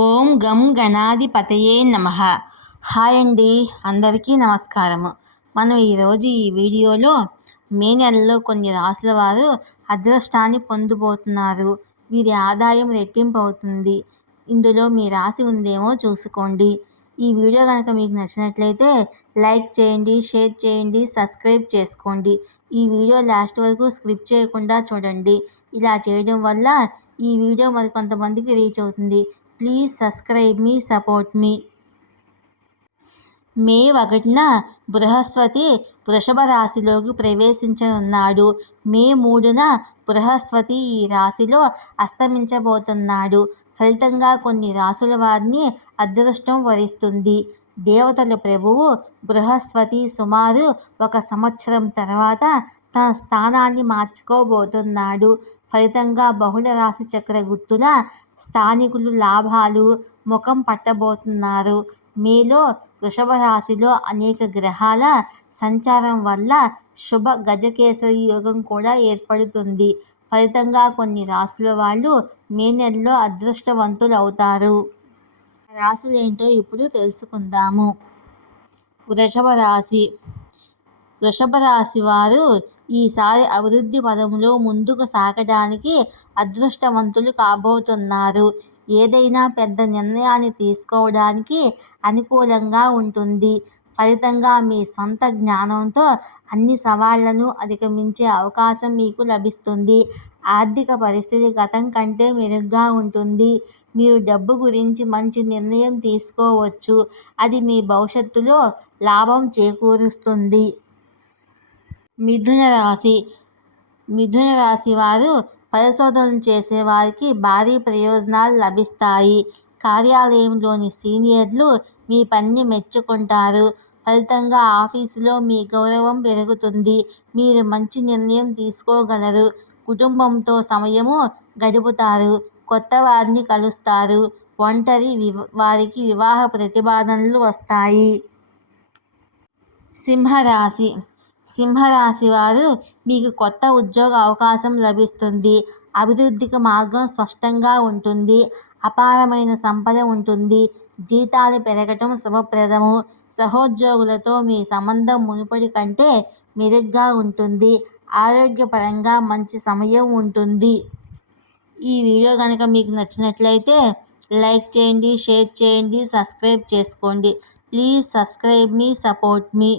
ఓం గం గణాధిపతయే నమ. హాయ్ అండి అందరికీ నమస్కారము. మనం ఈరోజు ఈ వీడియోలో మే నెలలో కొన్ని రాసుల వారు అదృష్టాన్ని పొందుబోతున్నారు. వీరి ఆదాయం రెట్టింపు అవుతుంది. ఇందులో మీ రాసి ఉందేమో చూసుకోండి. ఈ వీడియో కనుక మీకు నచ్చినట్లయితే లైక్ చేయండి షేర్ చేయండి సబ్స్క్రైబ్ చేసుకోండి. ఈ వీడియో లాస్ట్ వరకు స్క్రిప్ట్ చేయకుండా చూడండి. ఇలా చేయడం వల్ల ఈ వీడియో మరికొంతమందికి రీచ్ అవుతుంది. ప్లీజ్ సబ్స్క్రైబ్ మీ సపోర్ట్ మీ. మే ఒకటిన బృహస్పతి వృషభ రాశిలోకి ప్రవేశించనున్నాడు. మే మూడున బృహస్పతి ఈ రాశిలో అస్తమించబోతున్నాడు. ఫలితంగా కొన్ని రాసుల వారిని అదృష్టం వరిస్తుంది. దేవతల ప్రభువు బృహస్పతి సుమారు ఒక సంవత్సరం తర్వాత తన స్థానాన్ని మార్చుకోబోతున్నాడు. ఫలితంగా బహుళ రాశి చక్ర గుర్తుల స్థానికులు లాభాలు ముఖం పట్టబోతున్నారు. మేలో వృషభ రాశిలో అనేక గ్రహాల సంచారం వల్ల శుభ గజకేసరి యోగం కూడా ఏర్పడుతుంది. ఫలితంగా కొన్ని రాసుల వాళ్ళు మే నెలలో అదృష్టవంతులు అవుతారు రాశులు ఏంటో ఇప్పుడు తెలుసుకుందాము. వృషభ రాశి. వృషభ రాశి వారు ఈసారి అభివృద్ధి పదంలో ముందుకు సాగడానికి అదృష్టవంతులు కాబోతున్నారు. ఏదైనా పెద్ద నిర్ణయాన్ని తీసుకోవడానికి అనుకూలంగా ఉంటుంది. ఫలితంగా మీ సొంత జ్ఞానంతో అన్ని సవాళ్ళను అధిగమించే అవకాశం మీకు లభిస్తుంది. ఆర్థిక పరిస్థితి గతం కంటే మెరుగ్గా ఉంటుంది. మీరు డబ్బు గురించి మంచి నిర్ణయం తీసుకోవచ్చు. అది మీ భవిష్యత్తులో లాభం చేకూరుస్తుంది. మిథున రాశి. మిథున రాశి వారు పరిశోధనలు చేసే వారికి భారీ ప్రయోజనాలు లభిస్తాయి. కార్యాలయంలోని సీనియర్లు మీ పనిని మెచ్చుకుంటారు. ఫలితంగా ఆఫీసులో మీ గౌరవం పెరుగుతుంది. మీరు మంచి నిర్ణయం తీసుకోగలరు. కుటుంబంతో సమయము గడుపుతారు. కొత్త వారిని కలుస్తారు. ఒంటరి వారికి వివాహ ప్రతిపాదనలు వస్తాయి. సింహరాశి. సింహరాశి వారు మీకు కొత్త ఉద్యోగ అవకాశం లభిస్తుంది. అభివృద్ధికి మార్గం స్పష్టంగా ఉంటుంది. అపారమైన సంపద ఉంటుంది. జీతాలు పెరగటం శుభప్రదము. సహోద్యోగులతో మీ సంబంధం మునుపటి కంటే మెరుగ్గా ఉంటుంది. ఆరోగ్యపరంగా మంచి సమయం ఉంటుంది. ఈ వీడియో కనుక మీకు నచ్చినట్లయితే లైక్ చేయండి షేర్ చేయండి సబ్స్క్రైబ్ చేసుకోండి. ప్లీజ్ సబ్స్క్రైబ్ మీ సపోర్ట్ మీ.